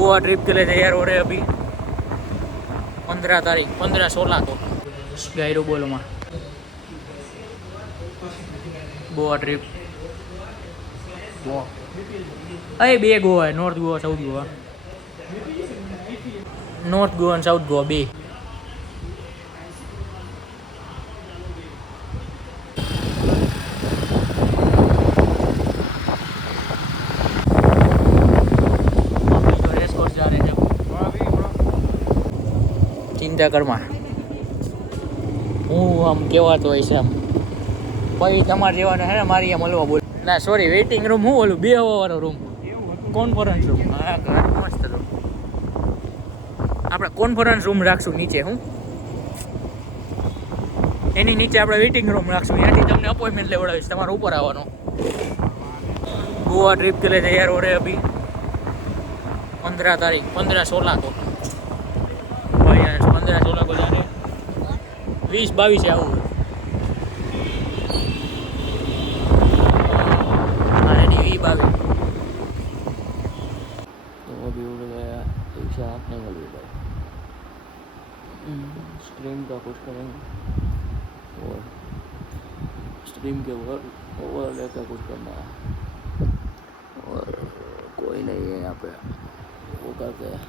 Goa trip के लिए तैयार हो रहे हैं अभी 15 तारीख 15-16 को गायरो बोलो मां गोवा ट्रिप गोवा अरे बे गोवा है north Goa south Goa north Goa और साउथ गोवा बे चिंता करमा हूँ आम कहवातो હોય છે આમ ભાઈ તમારે જેવાને હે ને મારી આ મળવા બોલ ના સોરી વેઇટિંગ રૂમ હું ઓલું બે વાળો રૂમ કોન્ફરન્સ રૂમ હા મસ્ત રૂમ આપણે કોન્ફરન્સ રૂમ રાખશું નીચે હું એની નીચે આપણે વેઇટિંગ રૂમ રાખશું ત્યાંથી તમને અપોઇન્ટમેન્ટ લેવડાવીશ તમારે ઉપર આવવાનો गोवा ट्रिप के लिए तैयार हो रहे हैं अभी 15 तारीख 15-16 को भाई 15-16 को जा रहे 20-22 से आऊँ रेडी 20-22 तो अभी उड़ गया रिक्शा आपने वाली भाई स्ट्रीम का कुछ करेंगे और स्ट्रीम के ओवरले का कुछ करना है और कोई नहीं है यहाँ पे वो करते हैं